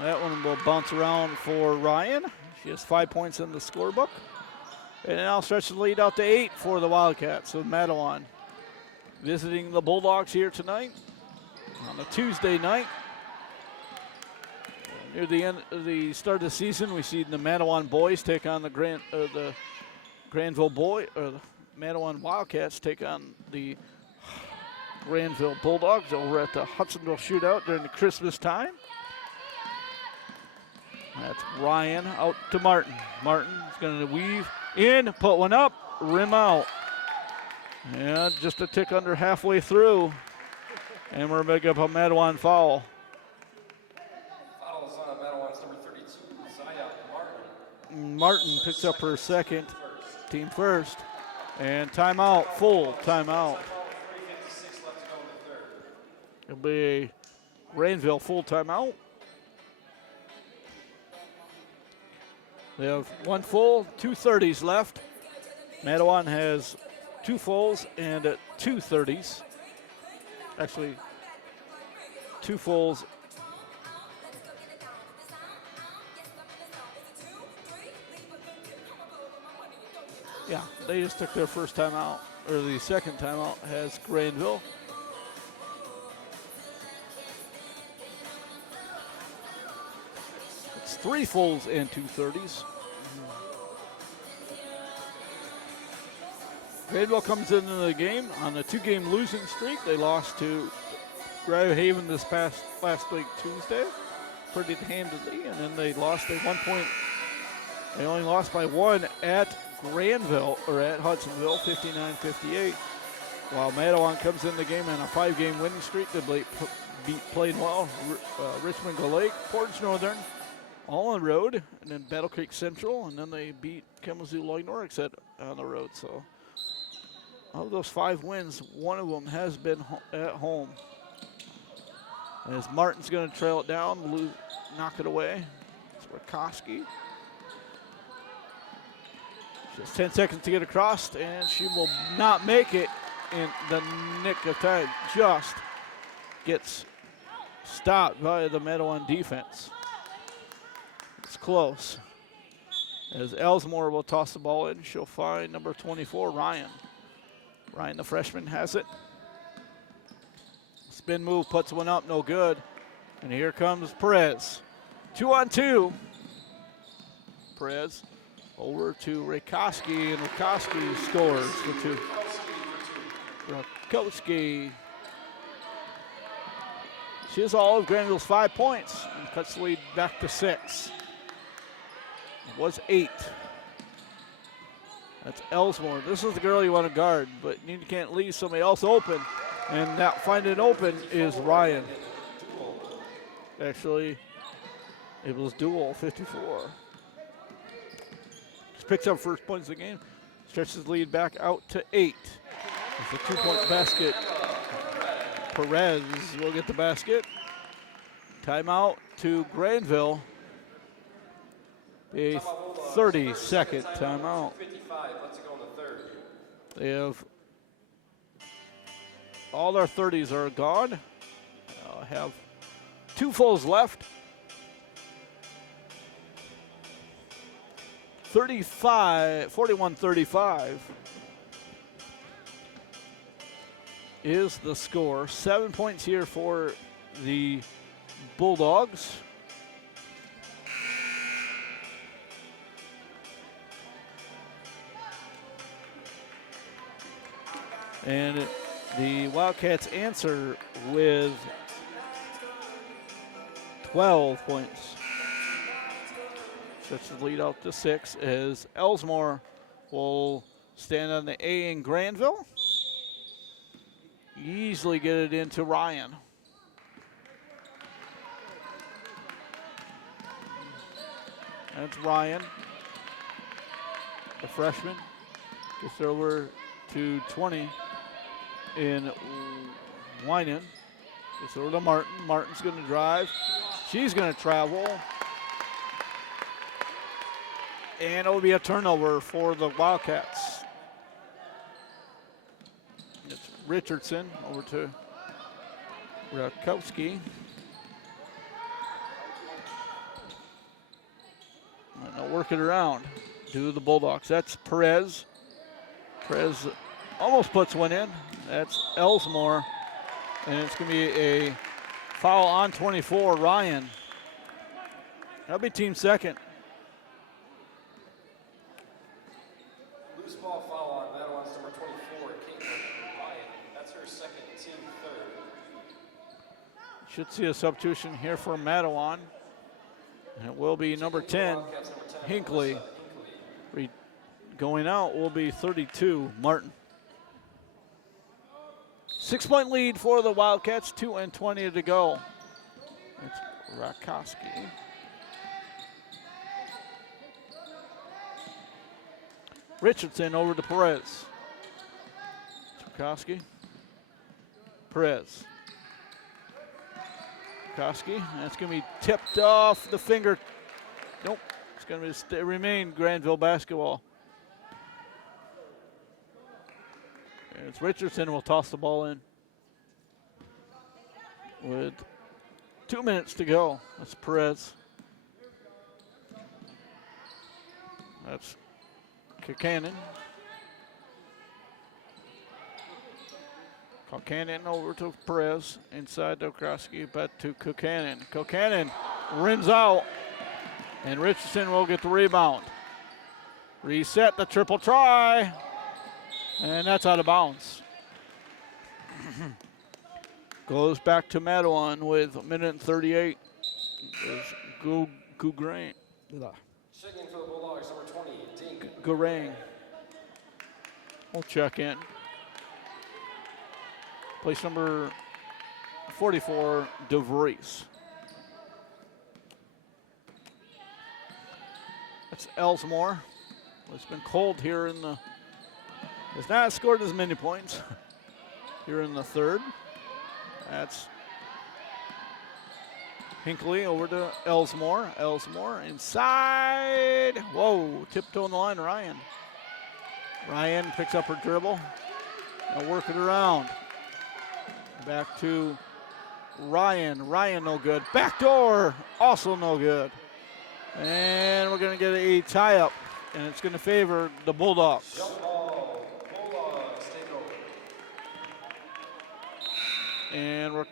That one will bounce around for Ryan. She has 5 points in the scorebook. And now stretch the lead out to 8 for the Wildcats of Mattawan. Visiting the Bulldogs here tonight on a Tuesday night. Near the end of the start of the season, we see the Mattawan boys take on the Grandville the Mattawan Wildcats take on the Grandville Bulldogs over at the Hudsonville Shootout during the Christmas time. That's Ryan out to Martin. Martin's going to weave in, put one up, rim out. And just a tick under halfway through. And we're making up a Mattawan foul. Foul is on Mattawan's number 32, Zaya Martin. Martin picks up her second, team first. And timeout, full timeout. 3:56 left to go in the third. It'll be a Grandville full timeout. They have 1 full, 2 30s left. Mattawan has 2 fulls and 2 30s. Actually, 2 fulls. Yeah, they just took their first time out, or the second time out has Grandville. It's 3 fulls and 2 30s. Grandville comes into the game on a 2-game losing streak. They lost to Grand Haven this last week Tuesday, pretty handedly, and then they lost at 1 point. They only lost by 1 at Grandville, or at Hudsonville, 59-58. While Mattawan comes in the game on a 5-game winning streak, they beat Plainwell, Richmond Lake, Portage Northern, all on the road, and then Battle Creek Central, and then they beat Kalamazoo Lloyd Norix on the road. So, of those 5 wins, 1 of them has been at home. As Martin's going to trail it down, knock it away. It's Rakowski. She has 10 seconds to get across, and she will not make it in the nick of time. Just gets stopped by the Mattawan defense. close. As Elsmore will toss the ball in, she'll find number 24, Ryan. Ryan, the freshman, has it. Spin move, puts one up, no good. And here comes Perez. 2-on-2. Perez over to Rakoski, and Rakoski scores for two. Rakoski. She has all of Grandville's 5 points and cuts the lead back to 6. It was 8. That's Elsmore. This is the girl you want to guard, but you can't leave somebody else open. And that finding open is Ryan. Actually, it was dual 54. Just picks up first points of the game. Stretches the lead back out to 8. It's a 2-point basket. Perez will get the basket. Timeout to Grandville. A 30-second timeout. 55, let's go in the third. They have all their 30s are gone. Have 2 fulls left. 41-35 is the score. 7 points here for the Bulldogs. And the Wildcats answer with 12 points. Stretches the lead out to 6 as Elsmore will stand on the A in Grandville. Easily get it into Ryan. That's Ryan, the freshman. Gets over to 20 in Winan. Gets over to Martin. Martin's going to drive. She's going to travel. And it will be a turnover for the Wildcats. It's Richardson over to Rakowski. And they'll work it around to the Bulldogs. That's Perez. Perez almost puts one in. That's Elsmore. And it's going to be a foul on 24, Ryan. That'll be team second. Loose ball foul on Mattawan's number 24, Caitlin Ryan. That's her second, team third. Should see a substitution here for Mattawan. And it will be number 10, Hinckley. Going out will be 32, Martin. 6-point lead for the Wildcats, 2:20 to go. It's Rakoski. Richardson over to Perez. Rakoski. Perez. Rakoski. That's going to be tipped off the finger. Nope. It's going to remain Grandville basketball. And it's Richardson will toss the ball in with 2 minutes to go. That's Perez. That's Buchanan. Buchanan over to Perez. Inside to Krosky, but to Buchanan. Buchanan rims out. And Richardson will get the rebound. Reset the triple try. And that's out of bounds. Goes back to Mattawan with 1:38. There's Gougrain. Checking for the Bulldogs, number 20, Dink. Gougrain. We'll check in. Place number 44, DeVries. That's Elsmore. It's been cold here in the... Has not scored as many points here in the third. That's Hinckley over to Elsmore. Elsmore inside. Whoa, tiptoe on the line, Ryan. Ryan picks up her dribble. Now work it around. Back to Ryan. Ryan no good. Backdoor, also no good. And we're going to get a tie-up, and it's going to favor the Bulldogs. Jump ball, Bulldogs take over. And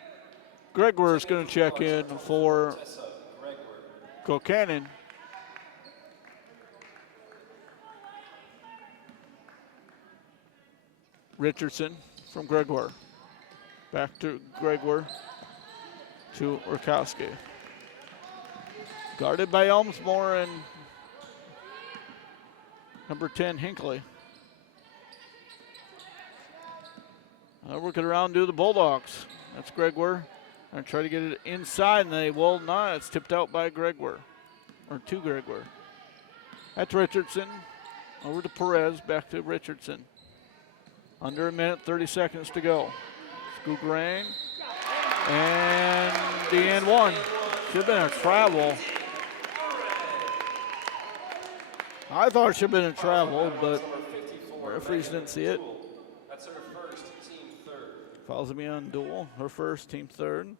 Gregor's going to check in for Kokanen. Richardson from Gregor. Back to Gregor to Urkowski. Guarded by Elmsmore and number 10, Hinckley. Working around to the Bulldogs. That's Gregor. Gonna try to get it inside, and they will not. It's tipped out by Gregor, or to Gregor. That's Richardson. Over to Perez, back to Richardson. Under a minute, 30 seconds to go. Scoograng. And the end one. Should have been a travel. I thought it should have been a travel, but referees didn't see it. That's her first, team third. Fouls me on Duel, her first, team third.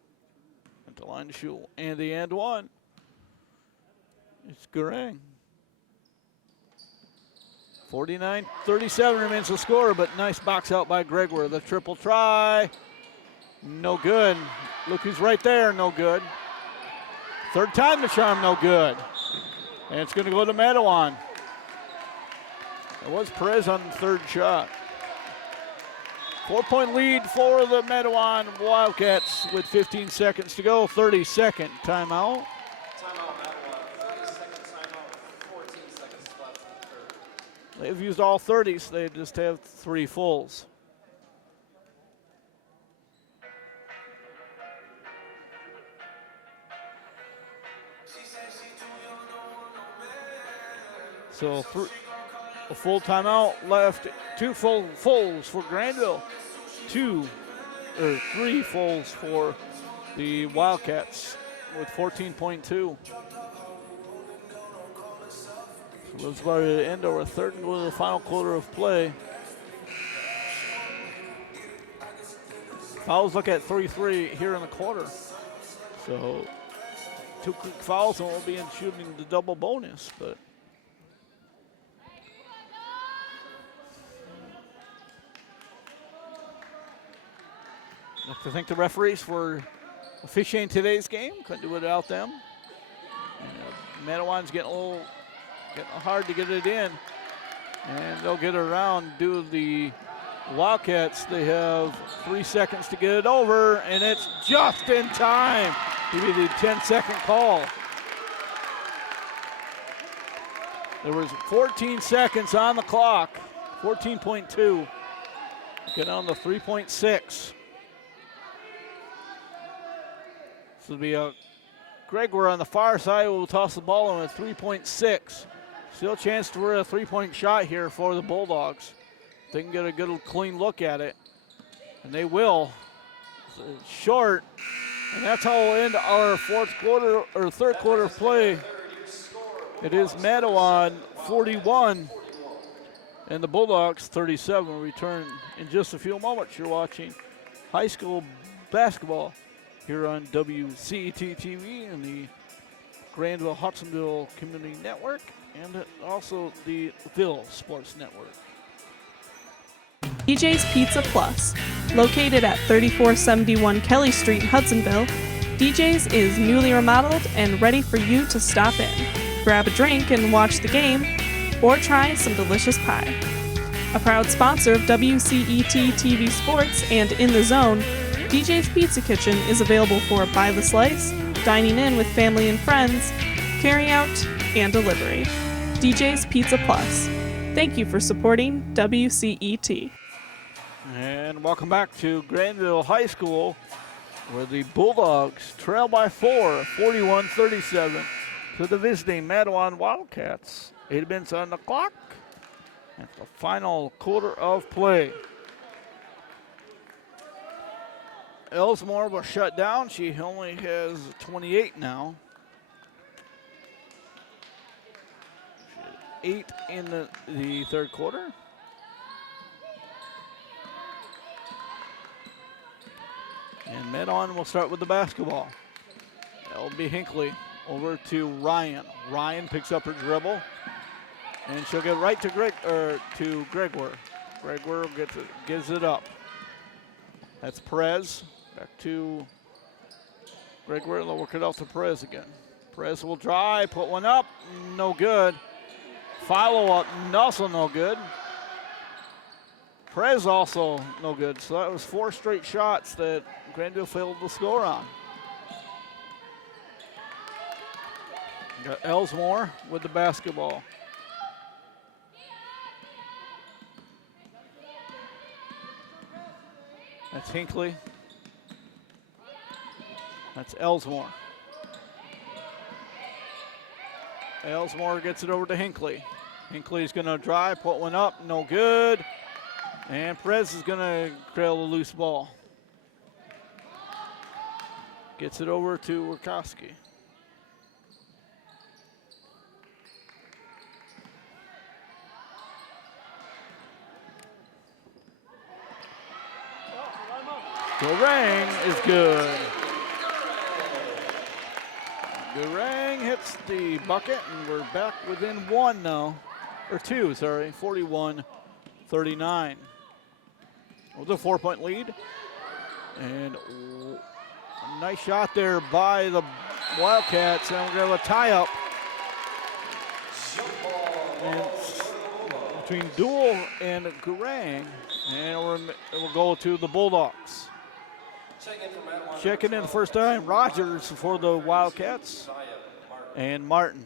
At the line to shoot. And the end one. It's Garang. 49-37 remains the score, but nice box out by Gregor. The triple try. No good. Look who's right there, no good. Third time the charm, no good. And it's going to go to Mattawan. It was Perez on the third shot. 4-point lead for the Mattawan Wildcats with 15 seconds to go. 30-second timeout. Timeout, Mattawan. 30-second timeout, 14 seconds left in the third. They've used all 30s. They just have 3 fulls. So a full timeout left. 2 fulls for Grandville. 3 fulls for the Wildcats with 14.2. So that's about to end our third and go to the final quarter of play. Fouls look at 3-3 here in the quarter. So 2 quick fouls and we'll be in shooting the double bonus, but I'd like to thank the referees for officiating today's game. Couldn't do it without them. Mattawan's getting hard to get it in, and they'll get it around. Do the Wildcats, they have 3 seconds to get it over, and it's just in time to be the 10-second call. There was 14 seconds on the clock, 14.2. Get on the 3.6. This will be a Gregor on the far side will toss the ball in at 3.6. Still a chance for a 3-point shot here for the Bulldogs. They can get a good clean look at it, and they will. So short, and that's how we'll end our third quarter of play. It is Mattawan 41 and the Bulldogs 37. We'll return in just a few moments. You're watching high school basketball here on WCET TV and the Grandville Hudsonville Community Network, and also the Ville Sports Network. DJ's Pizza Plus. Located at 3471 Kelly Street, Hudsonville, DJ's is newly remodeled and ready for you to stop in. Grab a drink and watch the game, or try some delicious pie. A proud sponsor of WCET TV Sports and In the Zone, DJ's Pizza Kitchen is available for by the slice, dining in with family and friends, carry out, and delivery. DJ's Pizza Plus. Thank you for supporting WCET. And welcome back to Grandville High School, where the Bulldogs trail by 4, 41-37 to the visiting Mattawan Wildcats. 8 minutes on the clock. That's the final quarter of play. Elsmore was shut down. She only has 28 now. 8 in the third quarter. And Mattawan will start with the basketball. That will be Hinckley over to Ryan. Ryan picks up her dribble, and she'll get right to Gregor. Gregor gives it up. That's Perez. Back to Gregor. They'll work it out to Perez again. Perez will drive, put one up, no good. Follow up, also no good. Perez also no good. So that was 4 straight shots that Grandville failed to score on. Got Elsmore with the basketball. That's Hinckley. That's Elsmore. Elsmore gets it over to Hinckley. Hinckley's going to drive, put one up, no good. And Perez is going to trail the loose ball. Gets it over to Wierkowski. Gorang is good. Gorang hits the bucket, and we're back within 1 now. Or 2, sorry, 41-39. With a 4-point lead. And a nice shot there by the Wildcats, and we're going to have a tie-up. And it's between Duel and Gorang, and it will go to the Bulldogs. Checking in the first time, Rogers for the Wildcats, and Martin.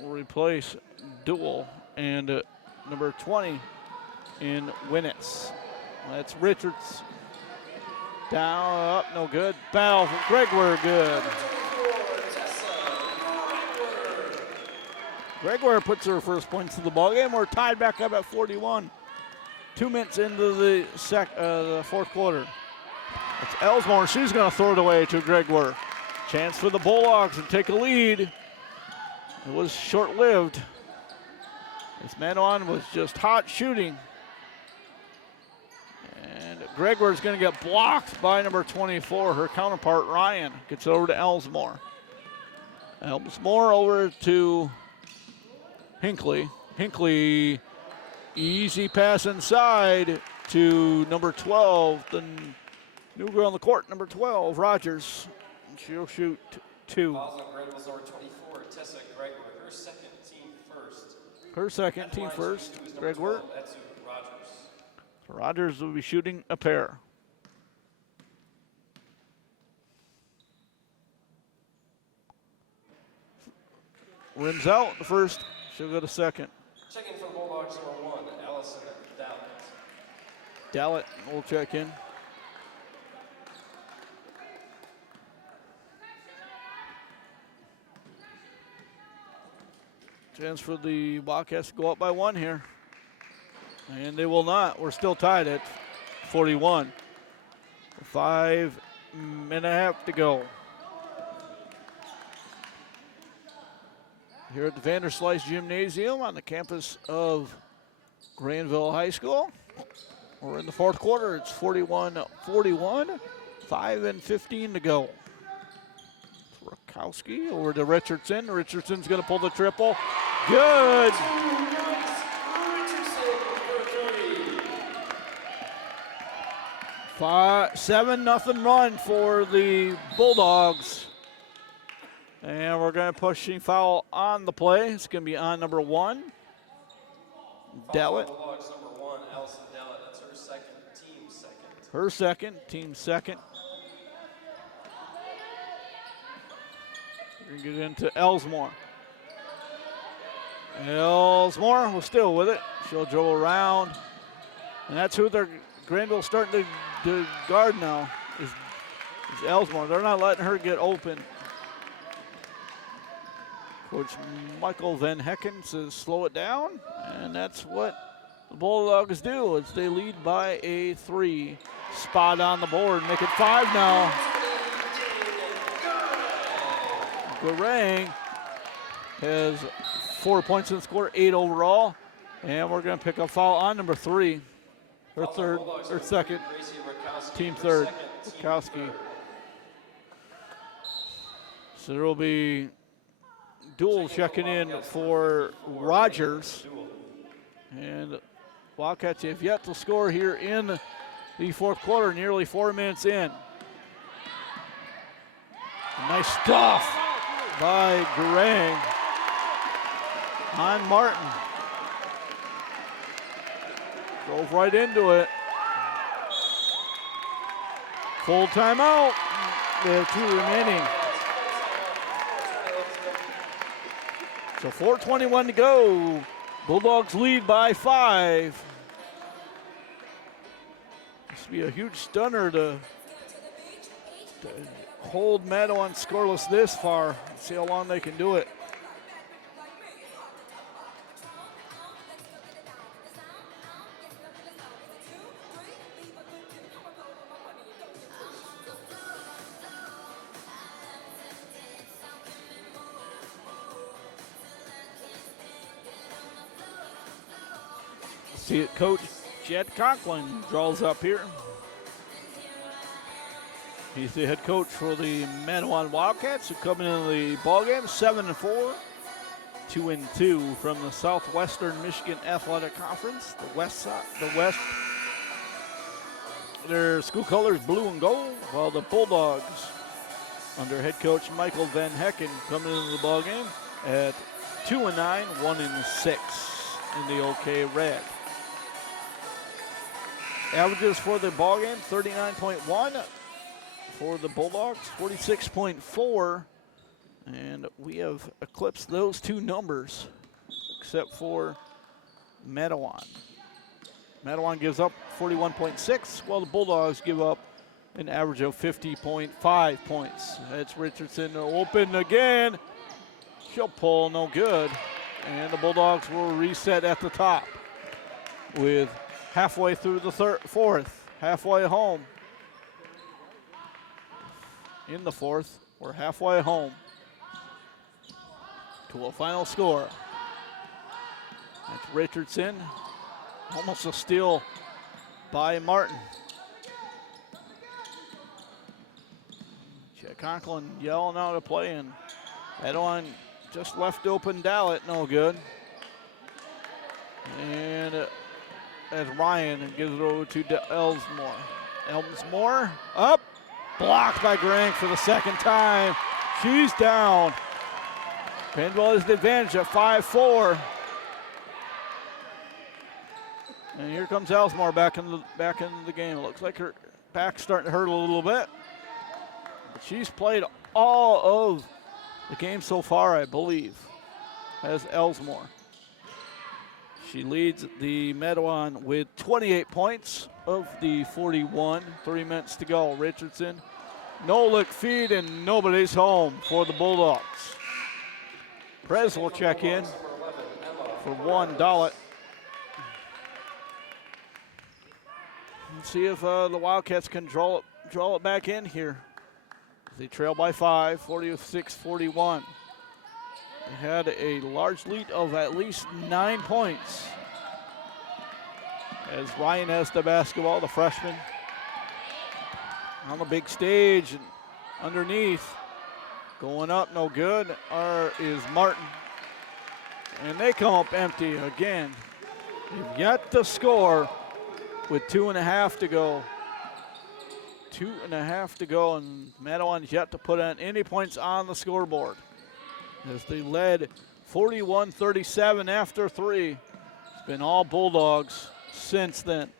Will replace Duel and number 20 in Winnitz. That's Richards. Down, up, no good. Foul for Gregor, good. Gregor puts her first points to the ball game. We're tied back up at 41. 2 minutes into the fourth quarter. It's Elsmore. She's going to throw it away to Gregor. Chance for the Bulldogs to take a lead. It was short-lived. This Mattawan was just hot shooting. And Gregor is going to get blocked by number 24. Her counterpart, Ryan, gets over to Elsmore. Elsmore over to Hinckley. Hinckley, easy pass inside to number 12, the new girl on the court, number 12, Rogers. And she'll shoot 2. Fouls on Grandville's number 24, Tessa Gregor, her second team first. Her second team first, Gregor. Rogers. Rogers will be shooting a pair. Rims out the first, she'll go to second. Checking for Bulldogs number 1, Allison Dallett. Dallett will check in. Chance for the Wildcats to go up by 1 here. And they will not. We're still tied at 41. 5.5 to go. Here at the Vanderslice Gymnasium on the campus of Grandville High School. We're in the fourth quarter. It's 41-41. 5:15 to go. Wierkowski over to Richardson. Richardson's going to pull the triple. Good. 7-0 run for the Bulldogs. And we're going to push a foul on the play. It's going to be on number 1. Dallett. Bulldogs number 1, Allison Dallett. That's her second, team second. Her second, team second. We're going to get into Elsmore. Elsmore was still with it. She'll dribble around. And that's who they're Grandville starting to guard now is Elsmore. They're not letting her get open. Coach Michael Van Hecken says slow it down, and that's what the Bulldogs do. As they lead by a 3. Spot on the board, make it 5 now. Gorang has 4 points in the score, 8 overall, and we're going to pick a foul on number 3. Her third, or second, team third, Wierkowski. So there will be Dual checking in for Rogers. And Wildcats have yet to score here in the fourth quarter, nearly 4 minutes in. Nice stuff by Garang on Martin. Drove right into it. Full timeout. They have 2 remaining. So 4:21 to go. Bulldogs lead by 5. This would be a huge stunner to hold Mattawan scoreless this far. See how long they can do it. See it, Coach Jed Conklin draws up here. He's the head coach for the Mattawan Wildcats, who come into the ballgame 7-4, 2-2 from the Southwestern Michigan Athletic Conference. The West. Their school colors blue and gold, while the Bulldogs, under head coach Michael Van Hecken, coming into the ballgame at 2-9, 1-6 in the OK Red. Averages for the ballgame, 39.1 for the Bulldogs, 46.4, and we have eclipsed those 2 numbers, except for Mattawan. Mattawan gives up 41.6, while the Bulldogs give up an average of 50.5 points. That's Richardson open again. She'll pull, no good, and the Bulldogs will reset at the top with halfway through the fourth, halfway home. In the fourth, we're halfway home to a final score. That's Richardson, almost a steal by Martin. Chet Conklin yelling out a play, and Mattawan just left open Dallett, no good. And as Ryan gives it over to Elsmore. Elsmore up, blocked by Grant for the second time. She's down. Grandville has the advantage at 5-4. And here comes Elsmore back in the game. It looks like her back's starting to hurt a little bit. But she's played all of the game so far, I believe, as Elsmore. She leads the Mattawan with 28 points of the 41. 3 minutes to go. Richardson, no-look feed, and nobody's home for the Bulldogs. Prez will check in for one Dallett. Let's see if the Wildcats can draw it back in here. They trail by 5, 46-41. They had a large lead of at least 9 points. As Ryan has the basketball, the freshman. On the big stage and underneath. Going up, no good, is Martin. And they come up empty again. They've yet to score with 2.5 to go. 2.5 to go, and Mattawan's yet to put on any points on the scoreboard, as they led 41-37 after 3. It's been all Bulldogs since then.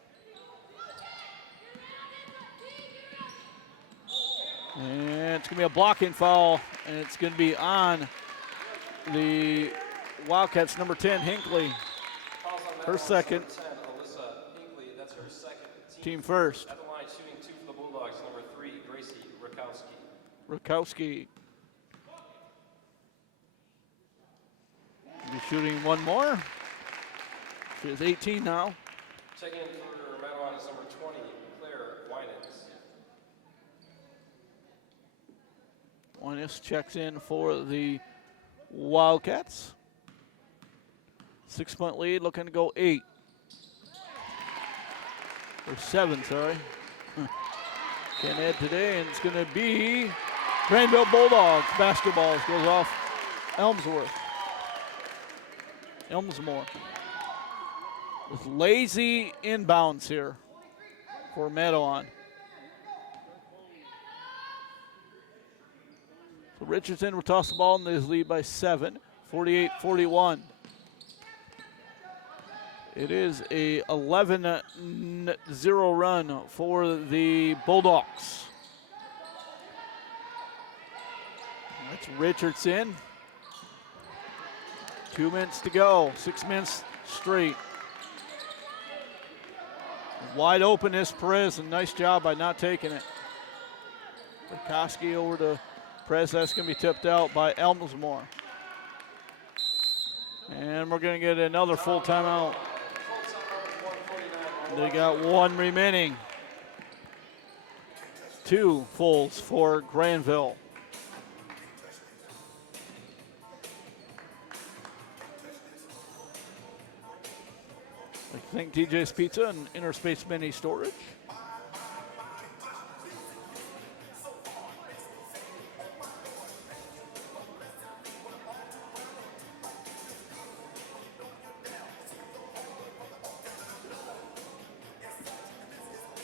And it's going to be a blocking foul, and it's going to be on the Wildcats, number 10, Hinckley. Her second. That's her second. Team first. At the line, shooting 2 for the Bulldogs, number 3, Gracie Rakowski. Rakowski. Be shooting one more. She has 18 now. Checking in for Mattawan is number 20, Claire Winans. Winans checks in for the Wildcats. 6-point lead, looking to go 8. Or 7, sorry. Can't add today, and it's going to be Grandville Bulldogs basketball goes off Elmsmore. With lazy inbounds here for Mattawan. So Richardson will toss the ball and they lead by 7, 48-41. It is a 11-0 run for the Bulldogs. That's Richardson. 2 minutes to go, 6 minutes straight. Wide open is Perez, and nice job by not taking it. Koski over to Perez, that's going to be tipped out by Elmsmore. And we're going to get another full timeout. They got 1 remaining. 2 fulls for Grandville. I think DJ's Pizza and Interspace Mini Storage.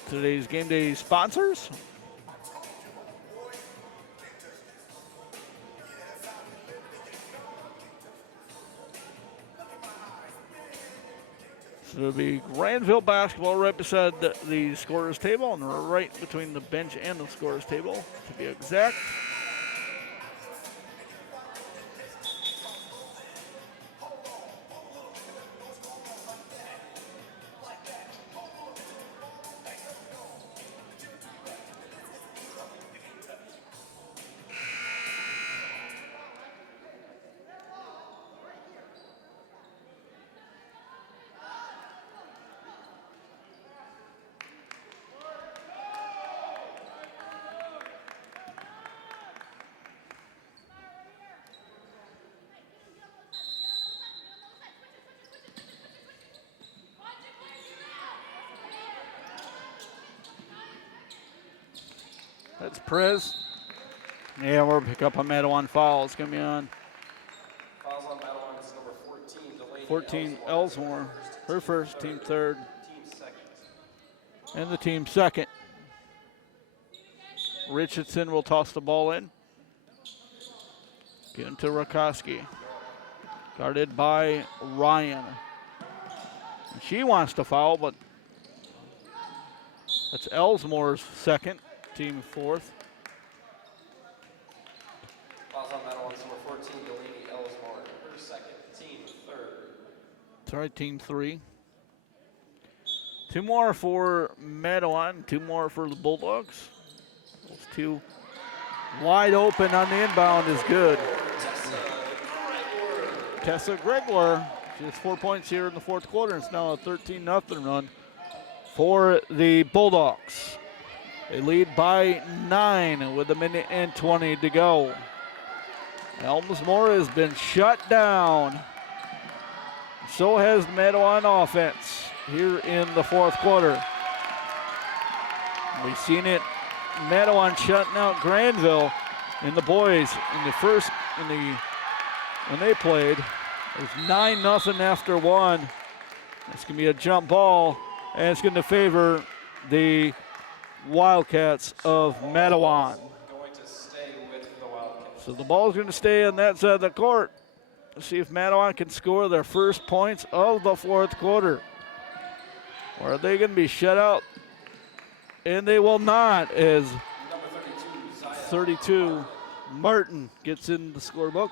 Today's game day sponsors. So it'll be Grandville basketball right beside the scorer's table and right between the bench and the scorer's table, to be exact. That's Perez. Yeah, we'll pick up a Mattawan foul. It's going to be on Fouls on Mattawan is number 14, Delaney 14, Elsmore. Her first, team third, team second. and the team second. Richardson will toss the ball in. Get into Rakoski. Guarded by Ryan. She wants to foul, but that's Elsmore's second, team fourth. Fouls on Mattawan number 14, Delaney Elsmore, her second, team third. That's right, team three. 2 more for Mattawan, 2 more for the Bulldogs. Those 2 wide open on the inbound is good. Tessa Gregler, she has 4 points here in the fourth quarter. It's now a 13-0 run for the Bulldogs. They lead by 9 with 1:20 to go. Elmsmore has been shut down. So has Mattawan offense here in the fourth quarter. We've seen it, Mattawan shutting out Grandville in the boys in the first, when they played. It was 9-0 after 1. It's going to be a jump ball, and it's going to favor the Wildcats of Mattawan. Going to stay with the Wildcats. So the ball's going to stay on that side of the court. Let's see if Mattawan can score their first points of the fourth quarter. Or are they going to be shut out? And they will not, as Number 32, Zion 32 Martin gets in the scorebook.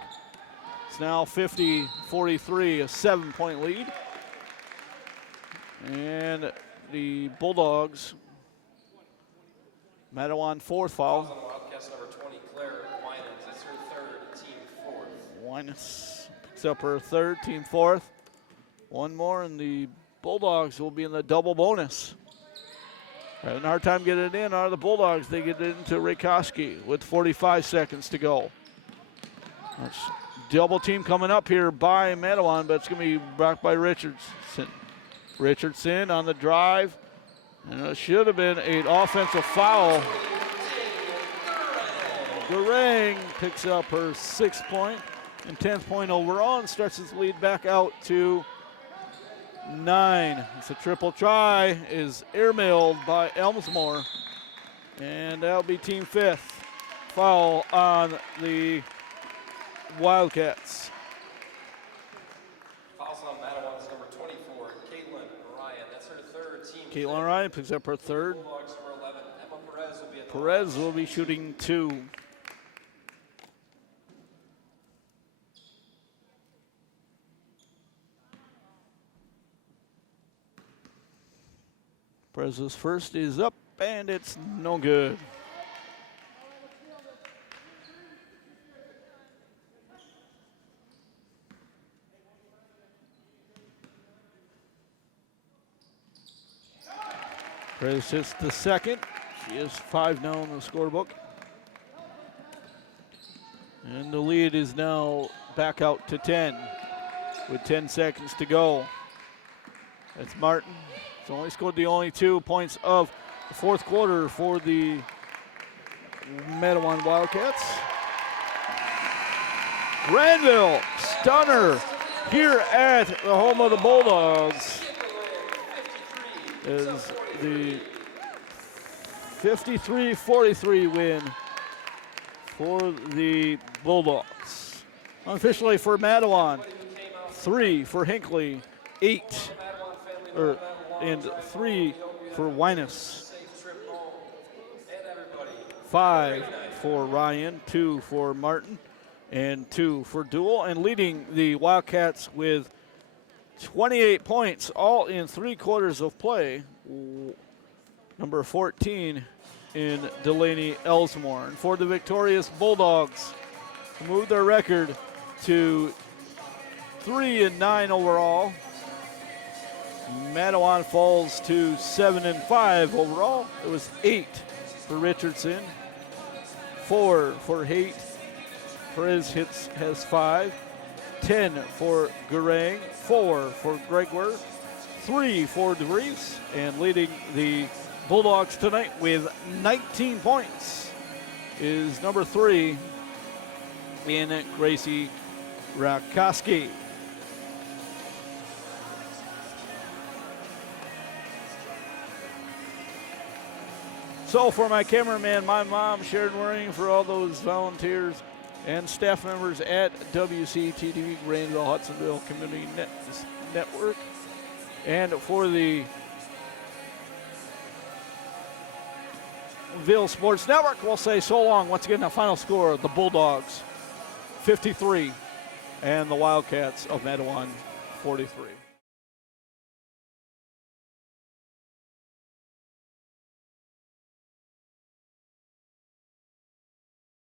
It's now 50-43, a 7-point lead. And the Bulldogs, Mattawan fourth Fouls foul. on Wildcats number 20, Claire Winans. It's her third, team fourth. Winans picks up her third, team fourth. 1 more, and the Bulldogs will be in the double bonus. Having a hard time getting it in are the Bulldogs. They get it into Rakoski with 45 seconds to go. That's double team coming up here by Mattawan, but it's going to be blocked by Richardson. Richardson on the drive, and it should have been an offensive foul. Garang picks up her 6th point and 10th point overall and stretches the lead back out to 9. It's a triple try, is airmailed by Elmsmore, and that'll be team 5th. Foul on the Wildcats. Fouls on Mattawan's number 24, Caitlin Ryan. That's her 3rd team. Caitlin Ryan picks up her 3rd. Bulldogs number 11, Emma Perez will be at the Perez will be shooting 2. Perez's first is up, and it's no good. Perez hits the 2nd. She is 5 now in the scorebook. And the lead is now back out to 10 with 10 seconds to go. That's Martin. He's only scored the only 2 points of the 4th quarter for the Mattawan Wildcats. Grandville, stunner here at the home of the Bulldogs, is the 53-43 win for the Bulldogs. Unofficially for Mattawan, 3 for Hinckley, and 3 for Winus. 5 for Ryan, 2 for Martin, and 2 for Duell, and leading the Wildcats with 28 points, all in 3 quarters of play. Number 14 in Delaney Elsmore. And for the victorious Bulldogs, who moved their record to 3-9 overall. Mattawan falls to 7-5 overall. It was 8 for Richardson, 4 for Haight. Perez has 5, 10 for Garang, 4 for Gregor, 3 for DeVries, and leading the Bulldogs tonight with 19 points is number 3 in Gracie Rakoski. So for my cameraman, my mom, Sharon Waring, for all those volunteers and staff members at WCTV, Grandville, Hudsonville Community Network, and for the Ville Sports Network, we'll say so long. Once again, the final score, the Bulldogs 53 and the Wildcats of Mattawan 43.